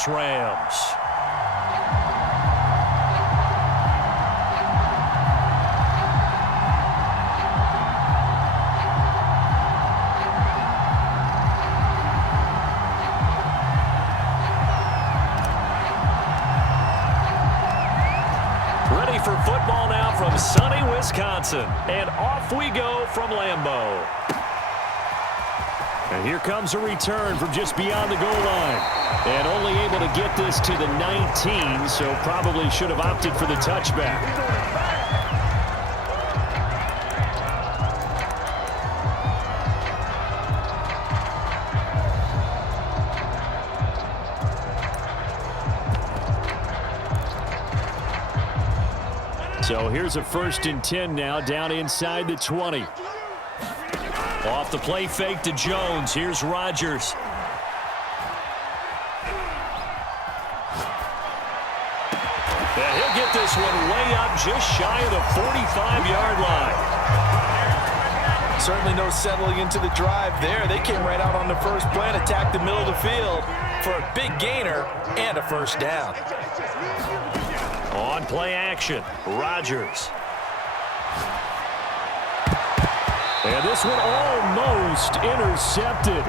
Angeles Rams. Ready for football now from sunny Wisconsin. And off we go from Lambeau. And here comes a return from just beyond the goal line. And only able to get this to the 19, so probably should have opted for the touchback. So here's a 1st and 10 now, down inside the 20. Off the play fake to Jones. Here's Rodgers. And he'll get this one way up just shy of the 45-yard line. Certainly no settling into the drive there. They came right out on the first play and attacked the middle of the field for a big gainer and a 1st down. On play action, Rodgers. And this one almost intercepted.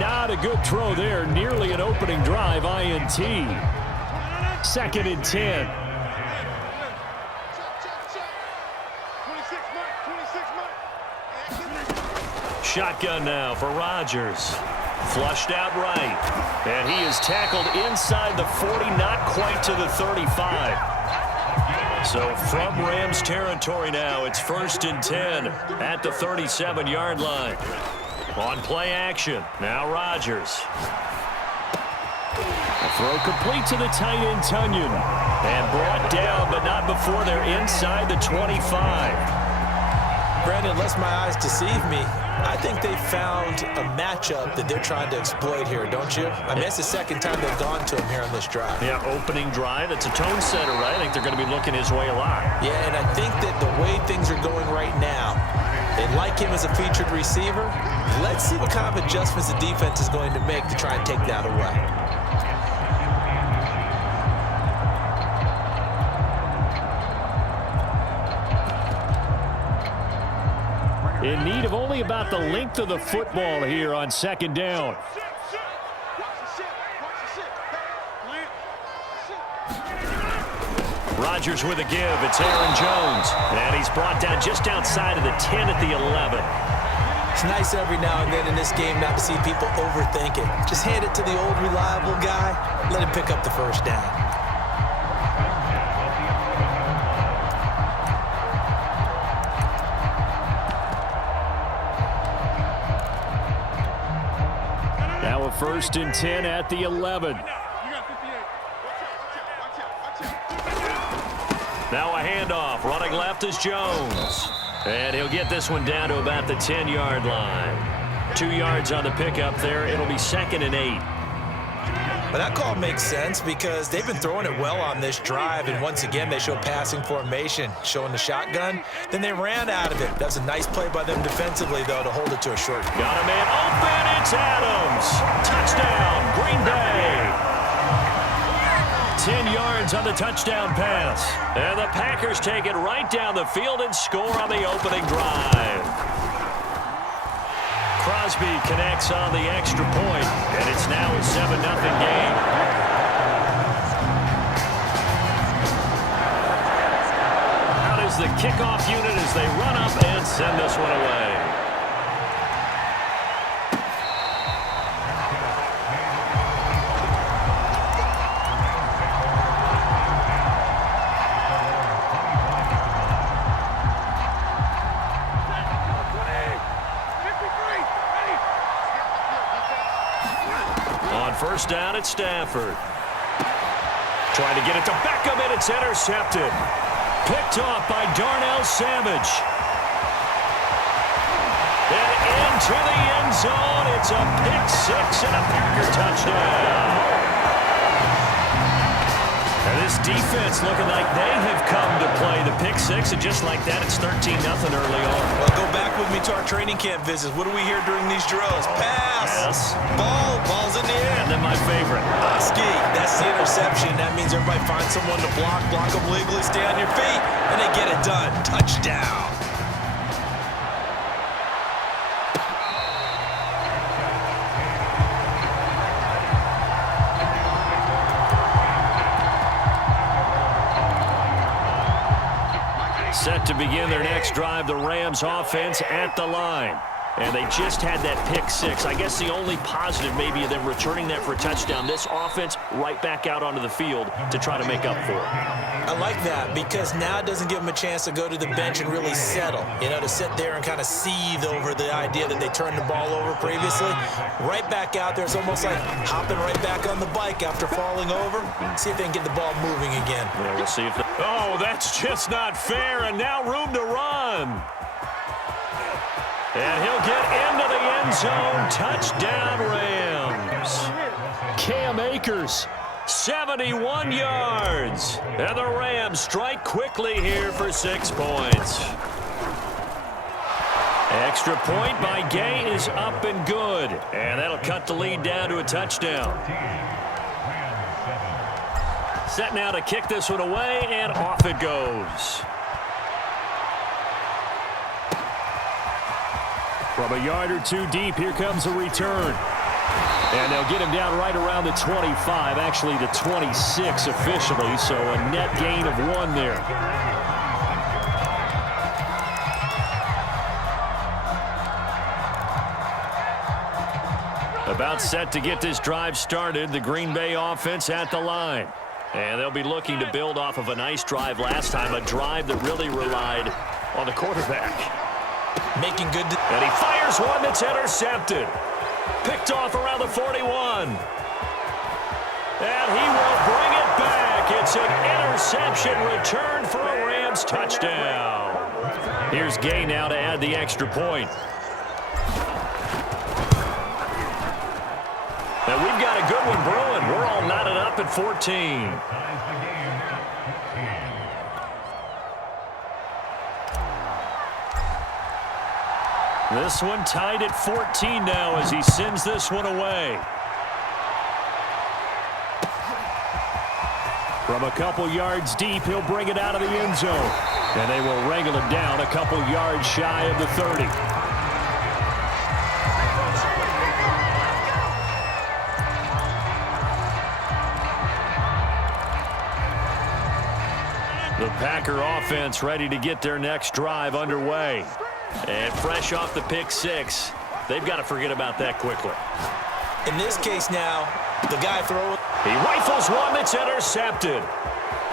Not a good throw there. Nearly an opening drive, INT. 2nd and 10. Shotgun now for Rodgers. Flushed out right. And he is tackled inside the 40, not quite to the 35. So from Rams territory now, it's 1st and 10 at the 37-yard line. On play action, now Rodgers. A throw complete to the tight end, Tunyon. And brought down, but not before they're inside the 25. Brandon, lest my eyes deceive me, I think they found a matchup that they're trying to exploit here, don't you? I mean, it's the 2nd time they've gone to him here on this drive. Yeah, opening drive. It's a tone setter, right? I think they're going to be looking his way a lot. Yeah, and I think that the way things are going right now, they like him as a featured receiver. Let's see what kind of adjustments the defense is going to make to try and take that away. In need of only about the length of the football here on 2nd down. Rodgers with a give. It's Aaron Jones. And he's brought down just outside of the 10 at the 11. It's nice every now and then in this game not to see people overthink it. Just hand it to the old reliable guy. Let him pick up the 1st down. Now a 1st and 10 at the 11. Now a handoff. Running left is Jones. And he'll get this one down to about the 10-yard line. 2 yards on the pickup there. It'll be 2nd and 8. But that call makes sense because they've been throwing it well on this drive, and once again they show passing formation, showing the shotgun. Then they ran out of it. That's a nice play by them defensively, though, to hold it to a short. Got a man open. It's Adams. Touchdown, Green Bay. 10 yards on the touchdown pass. And the Packers take it right down the field and score on the opening drive. Crosby connects on the extra point, and it's now a 7-0 game. Out is the kickoff unit as they run up and send this one away. First down at Stafford. Trying to get it to Beckham, and it's intercepted. Picked off by Darnell Savage. And into the end zone. It's a pick-6 and a Packer touchdown. And this defense looking like they have come to play the pick-6, and just like that, it's 13-0 early on. Well, go back with me to our training camp visits. What do we hear during these drills? Pass. Yes. Ball's in the air. And then my favorite. Ski. interception. That means everybody finds someone to block them legally, stay on your feet, and they get it done. Touchdown. Set to begin their next drive, the Rams offense at the line. And they just had that pick six. I guess the only positive maybe of them returning that for a touchdown. This offense right back out onto the field to try to make up for it. I like that because now it doesn't give them a chance to go to the bench and really settle. You know, to sit there and kind of seethe over the idea that they turned the ball over previously. Right back out there. It's almost like hopping right back on the bike after falling over. See if they can get the ball moving again. Yeah, we'll see if oh, that's just not fair. And now room to run. And he'll get into the end zone. Touchdown, Rams. Cam Akers, 71 yards. And the Rams strike quickly here for 6 points. Extra point by Gay is up and good. And that'll cut the lead down to a touchdown. Set now to kick this one away, and off it goes. From a yard or two deep, here comes a return. And they'll get him down right around the 25, actually the 26 officially, so a net gain of 1 there. About set to get this drive started, the Green Bay offense at the line. And they'll be looking to build off of a nice drive last time, a drive that really relied on the quarterback. Making good. And he fires one that's intercepted. Picked off around the 41. And he will bring it back. It's an interception return for a Rams touchdown. Here's Gay now to add the extra point. And we've got a good one brewing. We're all knotted up at 14. This one tied at 14 now as he sends this one away. From a couple yards deep, he'll bring it out of the end zone. And they will wrangle him down a couple yards shy of the 30. The Packer offense ready to get their next drive underway. And fresh off the pick six, they've got to forget about that quickly. In this case now, the guy throwing. He rifles one that's intercepted.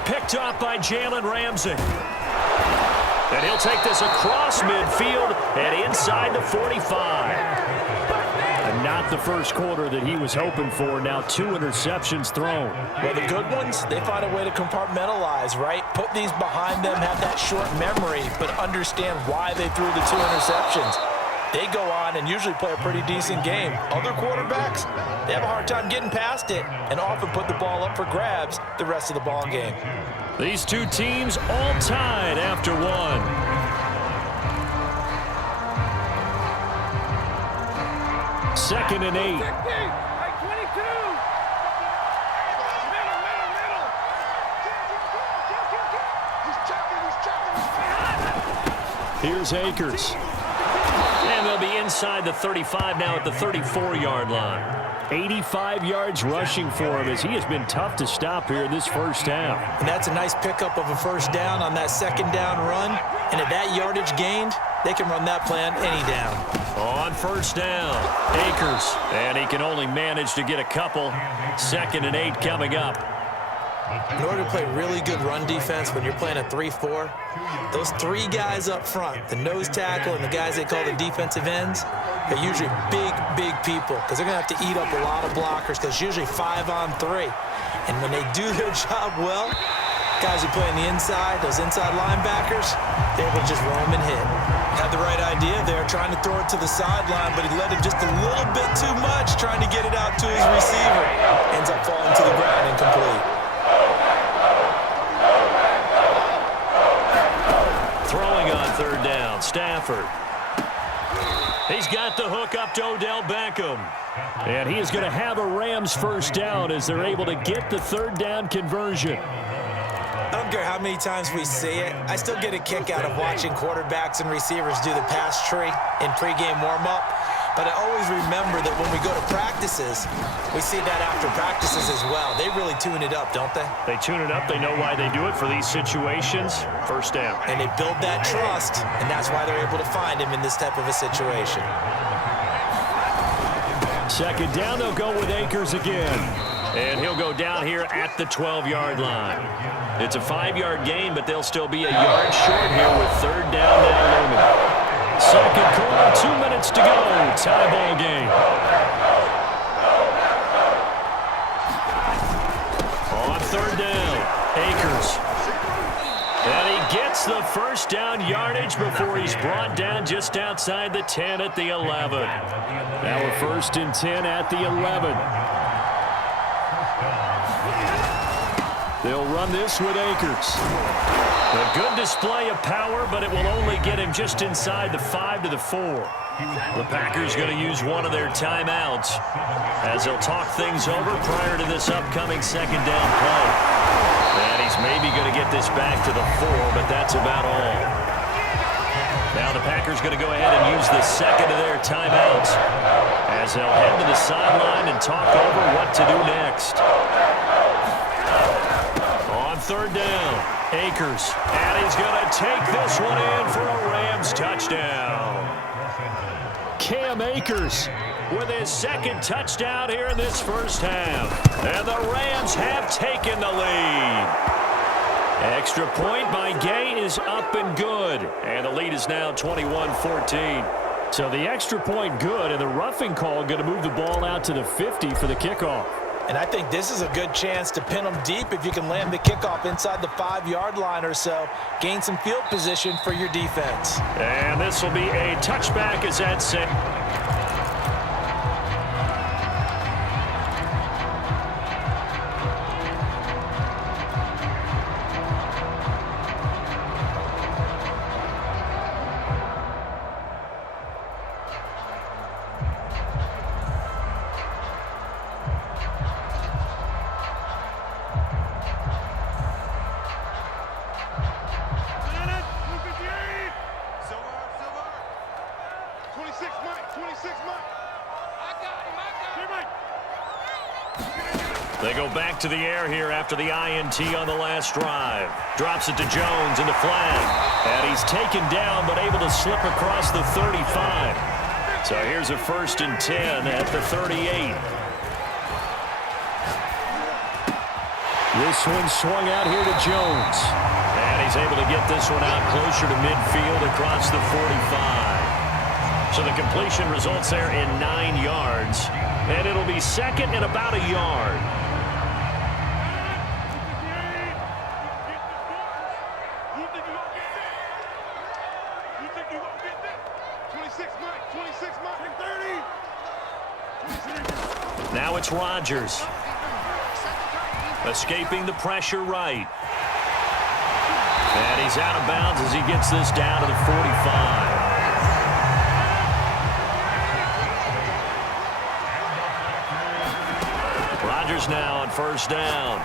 Picked off by Jalen Ramsey. And he'll take this across midfield and inside the 45. And not the first quarter that he was hoping for. Now 2 interceptions thrown. Well, the good ones, they find a way to compartmentalize, right? Put these behind them, have that short memory, but understand why they threw the 2 interceptions. They go on and usually play a pretty decent game. Other quarterbacks, they have a hard time getting past it and often put the ball up for grabs the rest of the ball game. These two teams all tied after 1. Second and 8. Here's Akers. And they'll be inside the 35 now at the 34-yard line. 85 yards rushing for him as he has been tough to stop here in this first half. And that's a nice pickup of a first down on that second down run. And at that yardage gained, they can run that plan any down. On first down, Akers. And he can only manage to get a couple. Second and 8 coming up. In order to play really good run defense when you're playing a 3-4, those 3 guys up front, the nose tackle and the guys they call the defensive ends, they're usually big people because they're going to have to eat up a lot of blockers because it's usually 5-on-3. And when they do their job well, guys who play on the inside, those inside linebackers, they're able to just roam and hit. Had the right idea there, trying to throw it to the sideline, but he led him just a little bit too much trying to get it out to his receiver. Ends up falling to the ground incomplete. Throwing on third down, Stafford. He's got the hook up to Odell Beckham. And he is going to have a Rams first down as they're able to get the third down conversion. I don't care how many times we see it. I still get a kick out of watching quarterbacks and receivers do the pass tree in pregame warm-up. But I always remember that when we go to practices, we see that after practices as well. They really tune it up, don't they? They tune it up. They know why they do it for these situations. First down. And they build that trust, and that's why they're able to find him in this type of a situation. Second down, they'll go with Akers again. And he'll go down here at the 12-yard line. It's a 5-yard gain, but they'll still be a yard short here with third down now looming. Second quarter, 2 minutes to go. Tie ball game. On third down, Akers. And he gets the first down yardage before he's brought down just outside the 10 at the 11. Now we're first and 10 at the 11. They'll run this with Akers. A good display of power, but it will only get him just inside the 5 to the 4. The Packers going to use one of their timeouts as they'll talk things over prior to this upcoming second down play. And he's maybe going to get this back to the 4, but that's about all. Now the Packers going to go ahead and use the second of their timeouts as they'll head to the sideline and talk over what to do next. On third down, Akers, and he's going to take this one in for a Rams touchdown. Cam Akers with his second touchdown here in this first half. And the Rams have taken the lead. Extra point by Gay is up and good. And the lead is now 21-14. So the extra point good, and the roughing call going to move the ball out to the 50 for the kickoff. And I think this is a good chance to pin them deep if you can land the kickoff inside the 5-yard line or so. Gain some field position for your defense. And this will be a touchback as that's set. They go back to the air here after the INT on the last drive. Drops it to Jones in the flag. And he's taken down but able to slip across the 35. So here's a first and 10 at the 38. This one swung out here to Jones. And he's able to get this one out closer to midfield across the 45. So the completion results there in 9 yards. And it'll be second and about a yard. Now it's Rodgers. Escaping the pressure right. And he's out of bounds as he gets this down to the 45. Rodgers now on first down.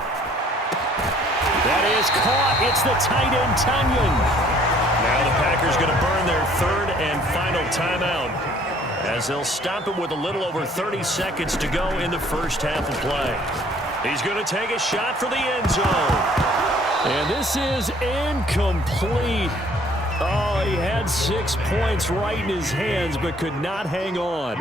That is caught. It's the tight end, Tunyon. Now the Packers going to burn their third and final timeout as they'll stop it with a little over 30 seconds to go in the first half of play. He's going to take a shot for the end zone. And this is incomplete. Oh, he had 6 points right in his hands but could not hang on.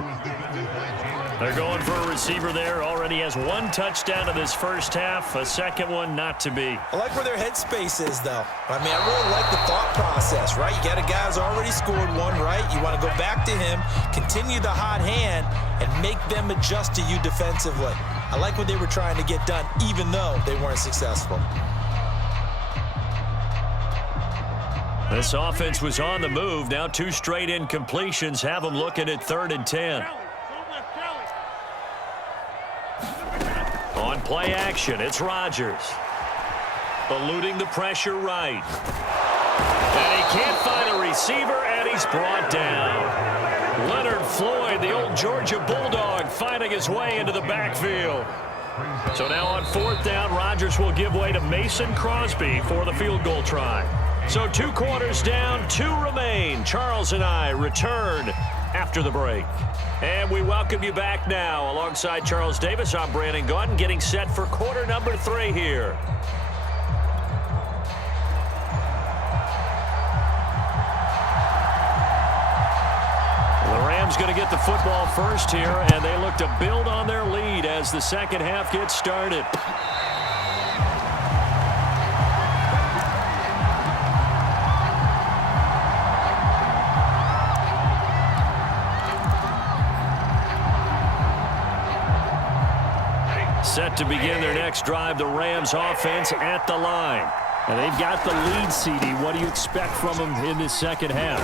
They're going for a receiver there. Already has 1 touchdown in this first half. A second one not to be. I like where their headspace is, though. I mean, I really like the thought process, right? You got a guy who's already scored 1, right? You want to go back to him, continue the hot hand, and make them adjust to you defensively. I like what they were trying to get done, even though they weren't successful. This offense was on the move. Now 2 straight incompletions have them looking at 3rd and 10. On play action, it's Rodgers. Eluding the pressure right. And he can't find a receiver, and he's brought down. Leonard Floyd, the old Georgia Bulldog, finding his way into the backfield. So now on 4th down, Rodgers will give way to Mason Crosby for the field goal try. So 2 quarters down, 2 remain. Charles and I return after the break. And we welcome you back now. Alongside Charles Davis, I'm Brandon Gaudin, getting set for quarter number 3 here. The Rams going to get the football first here, and they look to build on their lead as the second half gets started. Set to begin their next drive, the Rams offense at the line. And they've got the lead, CD. What do you expect from them in this second half?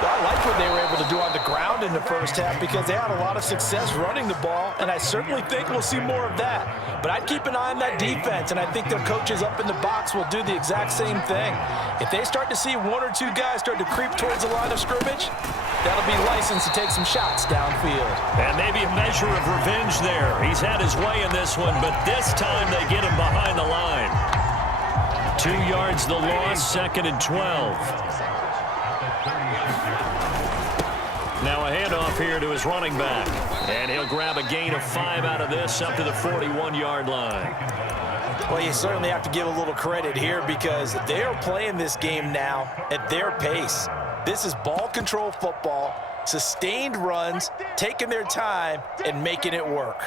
Well, I like what they were able to do on the ground in the first half because they had a lot of success running the ball, and I certainly think we'll see more of that. But I'd keep an eye on that defense, and I think their coaches up in the box will do the exact same thing. If they start to see 1 or 2 guys start to creep towards the line of scrimmage, that'll be licensed to take some shots downfield. And maybe a measure of revenge there. He's had his way in this one, but this time they get him behind the line. 2 yards the loss, 2nd and 12. Now a handoff here to his running back. And he'll grab a gain of 5 out of this up to the 41-yard line. Well, you certainly have to give a little credit here because they are playing this game now at their pace. This is ball control football, sustained runs, taking their time, and making it work.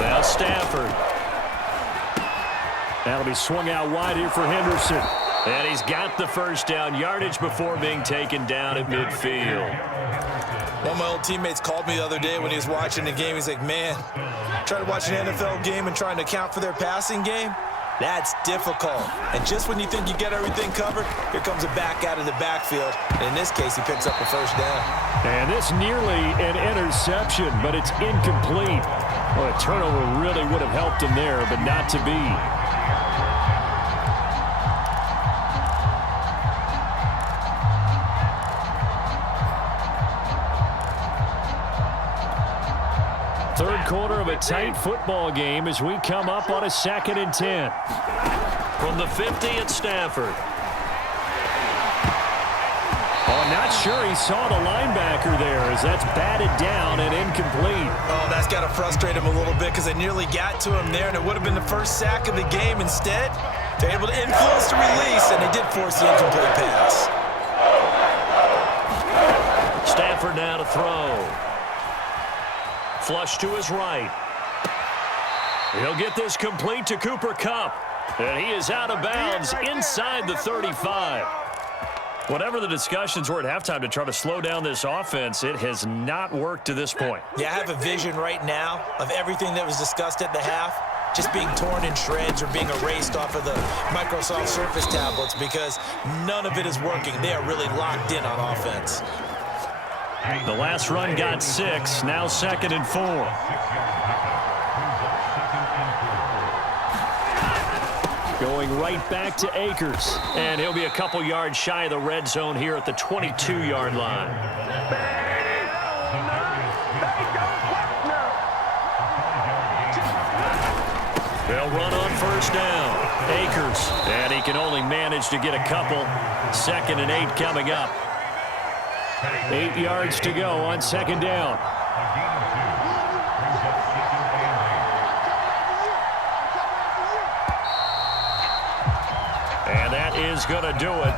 Now Stafford. That'll be swung out wide here for Henderson. And he's got the first down yardage before being taken down at midfield. One of my old teammates called me the other day when he was watching the game. He's like, man, trying to watch an NFL game and trying to account for their passing game, that's difficult. And just when you think you get everything covered, here comes a back out of the backfield. And in this case, he picks up a first down. And this nearly an interception, but it's incomplete. Well, a turnover really would have helped him there, but not to be. Third quarter of a tight football game as we come up on a 2nd and 10. From the 50 at Stafford. Oh, I'm not sure he saw the linebacker there as that's batted down and incomplete. Oh, that's got to frustrate him a little bit because they nearly got to him there, and it would have been the first sack of the game. Instead, they're able to influence the release, and they did force the incomplete pass. Stafford now to throw. Flush to his right. He'll get this complete to Cooper Kupp. And he is out of bounds inside the 35. Whatever the discussions were at halftime to try to slow down this offense, it has not worked to this point. Yeah, I have a vision right now of everything that was discussed at the half just being torn in shreds or being erased off of the Microsoft Surface tablets because none of it is working. They are really locked in on offense. The last run got 6, now 2nd and 4. Going right back to Akers. And he'll be a couple yards shy of the red zone here at the 22-yard line. They'll run on first down. Akers. And he can only manage to get a couple. 2nd and 8 coming up. 8 yards to go on 2nd down. And that is going to do it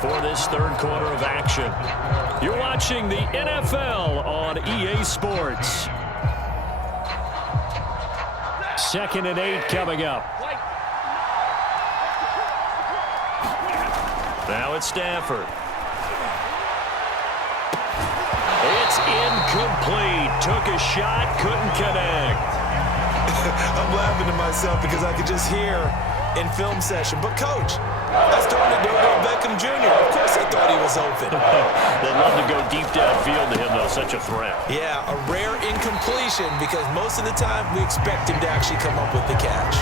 for this third quarter of action. You're watching the NFL on EA Sports. 2nd and 8 coming up. Now it's Stafford. It's incomplete. Took a shot, couldn't connect. I'm laughing to myself because I could just hear in film session. But, Coach, that's throwing to Odell Beckham Jr. Of course they throw thought he was open. They'd love to go deep downfield to him, though. Such a threat. Yeah, a rare incompletion because most of the time we expect him to actually come up with the catch.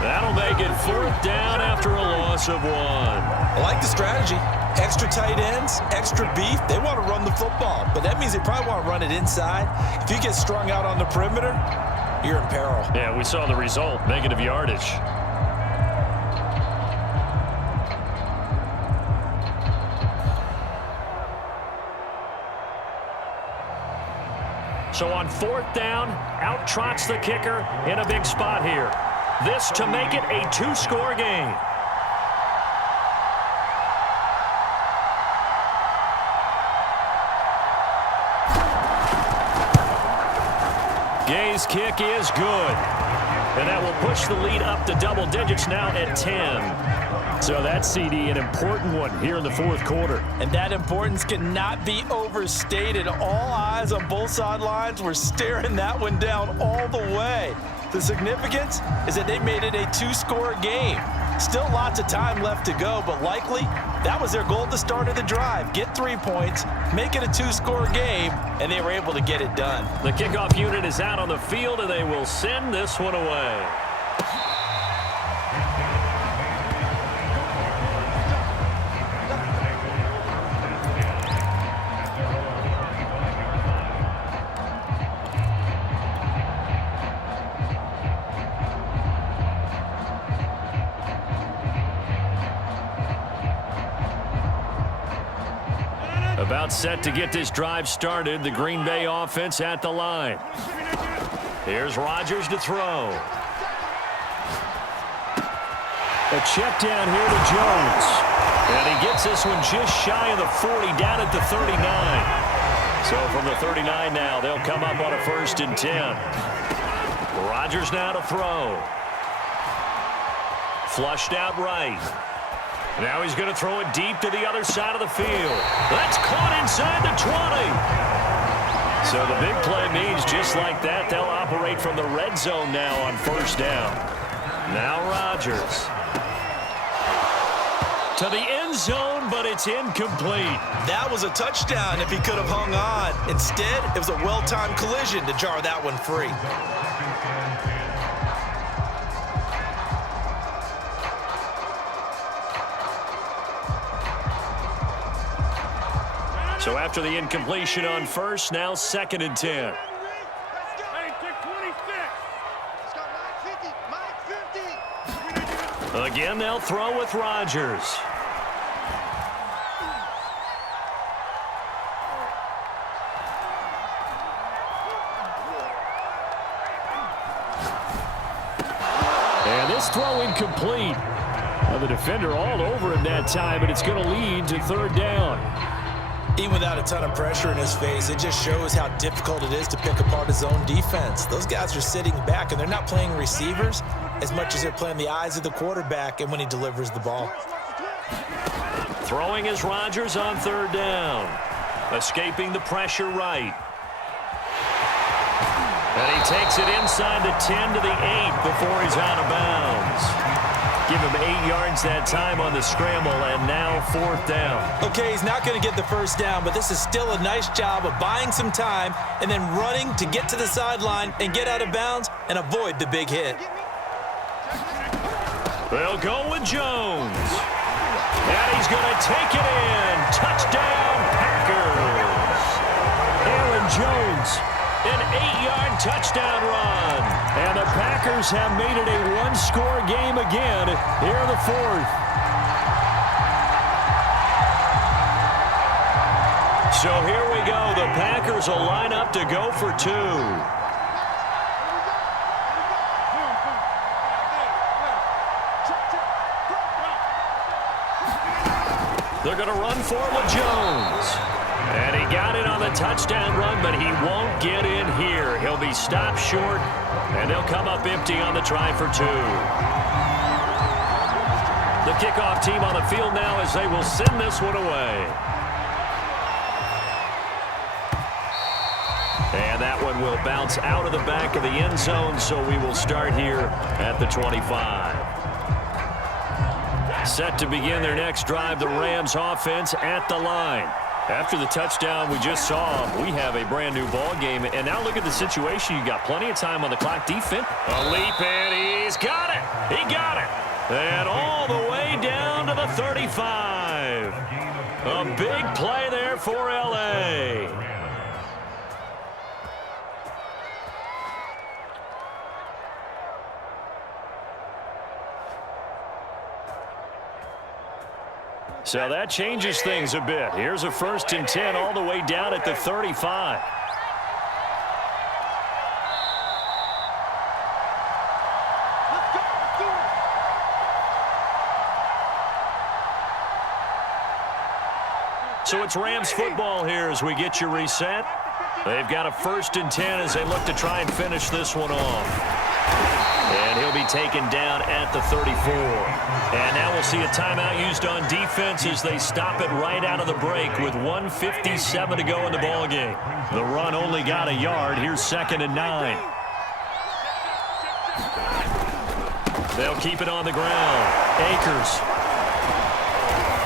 That'll make it 4th down after a loss of 1. I like the strategy. Extra tight ends, extra beef. They want to run the football, but that means they probably want to run it inside. If you get strung out on the perimeter, you're in peril. Yeah, we saw the result. Negative yardage. So on 4th down, out trots the kicker in a big spot here. This to make it a 2-score game. Gay's kick is good. And that will push the lead up to double digits now at 10. So that's, CD, an important one here in the 4th quarter. And that importance cannot be overstated. All eyes on both sidelines were staring that one down all the way. The significance is that they made it a 2-score game. Still lots of time left to go, but likely that was their goal at the start of the drive. Get 3 points, make it a 2-score game, and they were able to get it done. The kickoff unit is out on the field, and they will send this one away. About set to get this drive started. The Green Bay offense at the line. Here's Rodgers to throw. A check down here to Jones. And he gets this one just shy of the 40, down at the 39. So from the 39 now, they'll come up on a 1st and 10. Rodgers now to throw. Flushed out right. Now he's going to throw it deep to the other side of the field. That's caught inside the 20. So the big play means just like that, they'll operate from the red zone now on 1st down. Now Rodgers. To the end zone, but it's incomplete. That was a touchdown if he could have hung on. Instead, it was a well-timed collision to jar that one free. So after the incompletion on 1st, now 2nd and 10. Again, they'll throw with Rodgers. And this throw incomplete. Now the defender all over him that time, but it's going to lead to 3rd down. Even without a ton of pressure in his face, it just shows how difficult it is to pick apart his own defense. Those guys are sitting back, and they're not playing receivers as much as they're playing the eyes of the quarterback and when he delivers the ball. Throwing is Rodgers on 3rd down. Escaping the pressure right. And he takes it inside the 10 to the 8 before he's out of bounds. Give him 8 yards that time on the scramble, and now 4th down. Okay, he's not going to get the 1st down, but this is still a nice job of buying some time and then running to get to the sideline and get out of bounds and avoid the big hit. They'll go with Jones. And he's going to take it in. Touchdown, Packers. Aaron Jones, an 8-yard touchdown run. And the Packers have made it a 1-score game again here in the 4th. So here we go. The Packers will line up to go for 2. They're going to run for it with Jones. And he got it on the touchdown run, but he won't get in here. He'll be stopped short, and they'll come up empty on the try for 2. The kickoff team on the field now as they will send this one away. And that one will bounce out of the back of the end zone, so we will start here at the 25. Set to begin their next drive, the Rams offense at the line. After the touchdown we just saw, we have a brand-new ball game. And now look at the situation. You got plenty of time on the clock. Defense. A leap, and he's got it. He got it. And all the way down to the 35. A big play there for L.A. So that changes things a bit. Here's a 1st and 10 all the way down at the 35. So it's Rams football here as we get you reset. They've got a 1st and 10 as they look to try and finish this one off. And he'll be taken down at the 34. And now we'll see a timeout used on defense as they stop it right out of the break with 1:57 to go in the ballgame. The run only got a yard. Here's 2nd and 9. They'll keep it on the ground. Akers.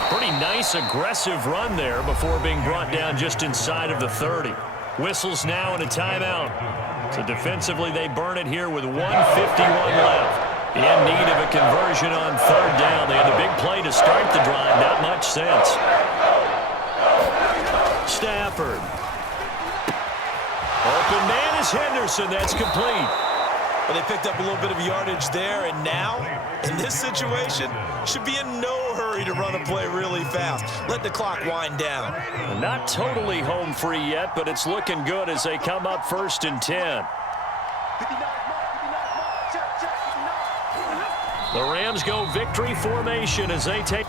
Pretty nice, aggressive run there before being brought down just inside of the 30. Whistles now and a timeout. So defensively, they burn it here with 1:51 left. In need of a conversion on 3rd down. They had a big play to start the drive. Not much sense. Stafford. Open man is Henderson. That's complete. Well, they picked up a little bit of yardage there, and now, in this situation, should be in no hurry to run a play really fast. Let the clock wind down. Not totally home free yet, but it's looking good as they come up 1st and 10. The Rams go victory formation as they take...